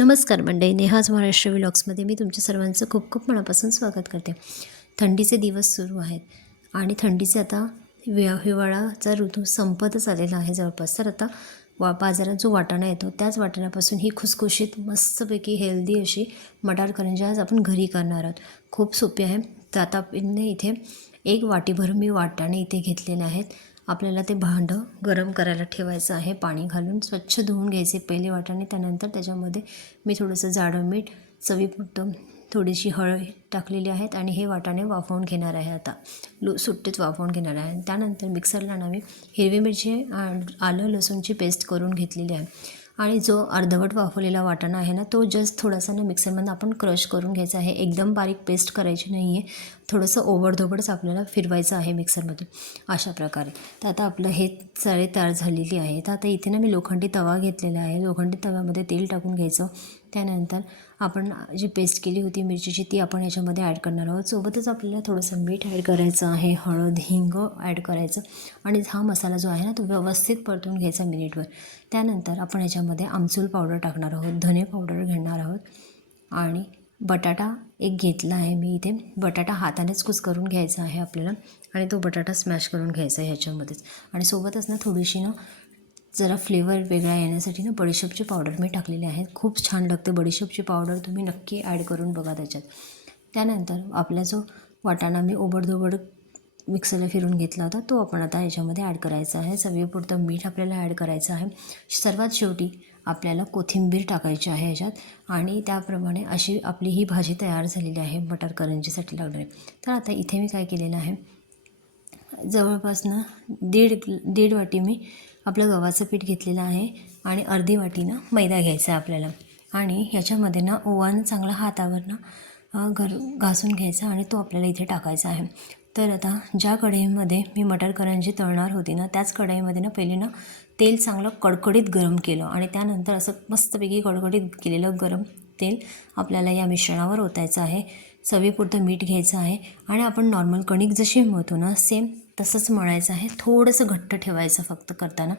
नमस्कार मंडळी, नेहाज महाराष्ट्र व्लॉग्समध्ये मी तुमच्या सर्वांचं खूप खूप मनापासून स्वागत करते. थंडीचे दिवस सुरू आहेत आणि थंडीचे आता हिवाळाचा ऋतू संपतच आलेला आहे जवळपास. तर आता बाजारात जो वाटाणा येतो त्याच वाटाण्यापासून ही खुसखुशीत मस्तपैकी हेल्दी अशी मटार करंजी आज आपण घरी करणार आहोत. खूप सोपी आहे. तर आता आपण इथे एक वाटीभर मी वाटाणे इथे घेतलेले आहेत. आपल्याला ते भांडं गरम करायला ठेवायचं आहे. पाणी घालून स्वच्छ धुवून घ्यायचे पहिले वाटाणे. त्यानंतर त्याच्यामध्ये मी थोडंसं जाडं मीठ, चवीपुरतं थोडीशी हळद टाकलेली आहेत आणि हे वाटाणे वाफवून घेणार आहे. आता सुट्टीत वाफवून घेणार आहे. त्यानंतर मिक्सरला ना मी हिरवी मिरची आलं लसूणची पेस्ट करून घेतलेली आहे आणि जो अर्धवट वाफवलेला वाटाणा आहे ना, तो जस्ट थोडासा ना मिक्सरमधून आपण क्रश करून घ्यायचा आहे. एकदम बारीक पेस्ट करायची नाही आहे. थोडंसं ओबडधोबडच आपल्याला फिरवायचं आहे मिक्सरमधून अशा प्रकारे. तर आता आपलं हे सारे तयार झालेली आहे. तर आता इथे ना मी लोखंडी तवा घेतलेला आहे. लोखंडी तव्यामध्ये तेल टाकून घ्यायचं. त्यानंतर आपण जी पेस्ट केली होती मिरचीची ती आपण याच्यामध्ये ॲड करणार आहोत. सोबतच आपल्याला थोडंसं मीठ ॲड करायचं आहे, हळद, हिंग ॲड करायचं आणि हा मसाला जो आहे ना तो व्यवस्थित परतून घ्यायचा मिनिटभर. त्यानंतर आपण याच्यामध्ये आमचूर पावडर टाकणार आहोत, धने पावडर घेणार आहोत आणि बटाटा एक घेतला आहे मी इथे. बटाटा हातानेच कुस्करून घ्यायचा आहे आपल्याला आणि तो बटाटा स्मॅश करून घ्यायचा आहे ह्याच्यामध्येच. आणि सोबतच ना थोडीशी ना जरा फ्लेवर वेगळा येण्यासाठी ना बडीशेपची पावडर मी टाकलेली आहे. खूप छान लागते बडीशेपची पावडर, तुम्ही नक्की ॲड करून बघा त्याच्यात. त्यानंतर आपला जो वाटाणा मी ओबडधोबड मिक्सरला फिरून घेतला होता तो आपण आता याच्यामध्ये ॲड करायचा आहे. चवीपुरतं मीठ आपल्याला ॲड करायचं आहे. सर्वात शेवटी आपल्याला कोथिंबीर टाकायची आहे ह्याच्यात आणि त्याप्रमाणे अशी आपली ही भाजी तयार झालेली आहे मटार करंजीसाठी लागणारी. तर आता इथे मी काय केलेलं आहे, जवळपास ना दीड वाटी मी आपलं गव्हाचं पीठ घेतलेलं आहे आणि अर्धी वाटी ना मैदा घ्यायचा आहे आपल्याला आणि ह्याच्यामध्ये ना ओवानं चांगला हातावर ना घासून घ्यायचा आणि तो आपल्याला इथे टाकायचा आहे. तर आता ज्या कढईमध्ये मी मटार करंजी तळणार होती ना त्याच कढईमध्ये ना पहिले ना तेल चांगलं कडकडीत गरम केलं आणि त्यानंतर असं मस्तपैकी कडकडीत केलेलं गरम तेल आपल्याला या मिश्रणावर ओतायचं आहे. चवीपुरतं मीठ घ्यायचं आहे आणि आपण नॉर्मल कणिक जशी मळतो ना सेम तसंच मळायचं आहे. थोडंसं घट्ट ठेवायचं फक्त करताना,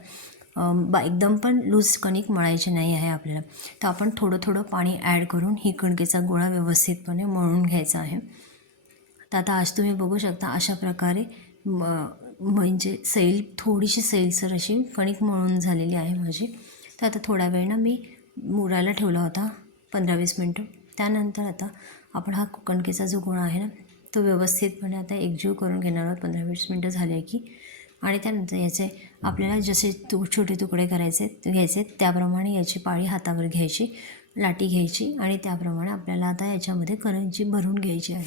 एकदम पण लूज कणिक मळायची नाही आहे आपल्याला. तर आपण थोडं थोडं पाणी ॲड करून ही कणकेचा गोळा व्यवस्थितपणे मळून घ्यायचा आहे. तर आता आज तुम्ही बघू शकता अशा प्रकारे म्हणजे थोडीशी सैलसर अशी कणिक मळून झालेली आहे माझी. तर आता थोडा वेळ ना मी मुरायला ठेवला होता 15-20 मिनटं. त्यानंतर आता आपण हा कणकेचा जो गोळा आहे ना तो व्यवस्थितपणे आता एकजीव करून घेणार आहोत 15-20 मिनटं झाले की. आणि त्यानंतर याचे आपल्याला जसे छोटे तुकडे घ्यायचे त्याप्रमाणे याची पाळी हातावर घ्यायची, लाटी घ्यायची आणि त्याप्रमाणे आपल्याला आता याच्यामध्ये करंजी भरून घ्यायची आहे.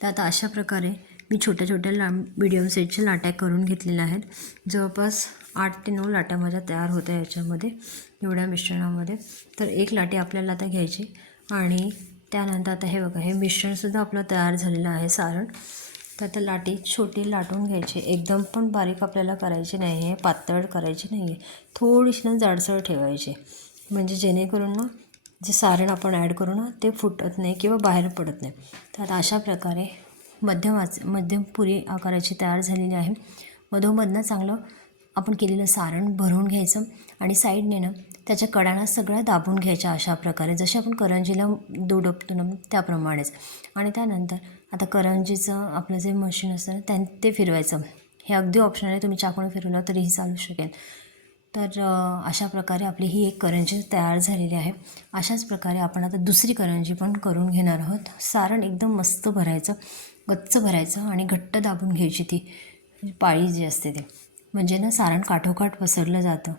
तर आता अशा प्रकारे मी छोट्या छोट्या मीडियम साईजच्या लाट्या करून घेतलेल्या आहेत. जवळपास 8 ते 9 लाट्या माझ्या तयार होत्या याच्यामध्ये एवढ्या मिश्रणामध्ये. तर एक लाटी आपल्याला आता घ्यायची आणि त्यानंतर आता हे बघा हे मिश्रणसुद्धा आपलं तयार झालेलं आहे सारण. तर आता लाटी छोटी लाटून घ्यायची, एकदम पण बारीक आपल्याला करायची नाही आहे, पातळ करायची नाही आहे, थोडीशी ना जाडसर ठेवायची म्हणजे जेणेकरून ना जे सारण आपण ॲड करू ना ते फुटत नाही किंवा बाहेर पडत नाही. तर आता अशा प्रकारे मध्यम पुरी आकाराची तयार झालेली आहे. मधोमधनं चांगलं आपण केलेलं सारण भरून घ्यायचं आणि साईडने ना त्याच्या कडांना सगळ्या दाबून घ्यायच्या अशा प्रकारे, जसे आपण करंजीला दुडपतो ना त्याप्रमाणेच. आणि त्यानंतर आता करंजीचं आपलं जे मशीन असतं ना ते फिरवायचं. हे अगदी ऑप्शनल आहे, तुम्ही चाकूने फिरवलं तरीही चालू शकेल. तर अशा प्रकारे आपली ही एक करंजी तयार झालेली आहे. अशाच प्रकारे आपण आता दुसरी करंजी पण करून घेणार आहोत. सारण एकदम मस्त भरायचं, गच्च भरायचं आणि घट्ट दाबून घ्यायची ती पाळी जी असते ते, म्हणजे ना सारण काठोकाठ पसरलं जातं,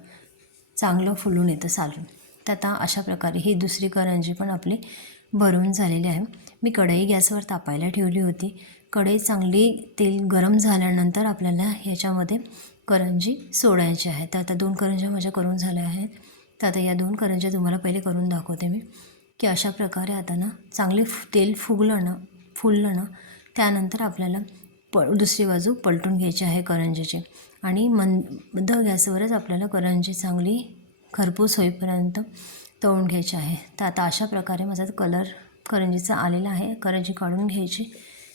चांगलं फुलून येतं सारण. तर आता अशा प्रकारे ही दुसरी करंजी पण आपली भरून झालेली आहे. मी कढई गॅसवर तापायला ठेवली होती. कढई चांगली तेल गरम झाल्यानंतर आपल्याला ह्याच्यामध्ये करंजी सोडायची आहे. तर आता 2 करंज्या माझ्या करून झाल्या आहेत. तर आता या 2 करंज्या तुम्हाला पहिले करून दाखवते मी, की अशा प्रकारे आता ना चांगले तेल फुललं ना त्यानंतर आपल्याला दुसरी बाजू पलटून घ्यायची आहे करंजीची आणि मंद गॅसवरच आपल्याला करंजी चांगली खरपूस होईपर्यंत तळून घ्यायची आहे. तर आता अशा प्रकारे माझा कलर करंजीचा आलेला आहे. करंजी काढून घ्यायची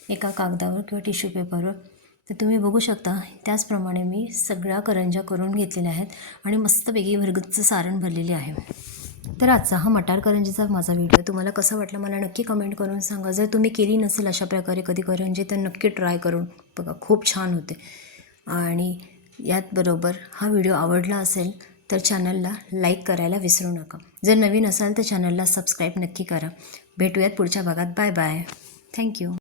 एका कागदावर किंवा टिश्यू पेपरवर. तर तुम्ही बघू शकता त्याचप्रमाणे मी सगळ्या करंज्या करून घेतलेल्या आहेत आणि मस्तपैकी भरगच्च सारण भरलेले आहे. तर आजचा हा मटार करंजीचा माझा व्हिडिओ तुम्हाला कसा वाटला मला नक्की कमेंट करून सांगा. जर तुम्ही केली नसेल अशा प्रकारे कधी करंजी तर नक्की ट्राय करून बघा, खूप छान होते. आणि यात बरोबर हा व्हिडिओ आवडला असेल तर चॅनलला लाईक करायला विसरू नका. जर नवीन असाल तर चॅनलला सबस्क्राईब नक्की करा. भेटूयात पुढच्या भागात. Bye bye. थँक्यू.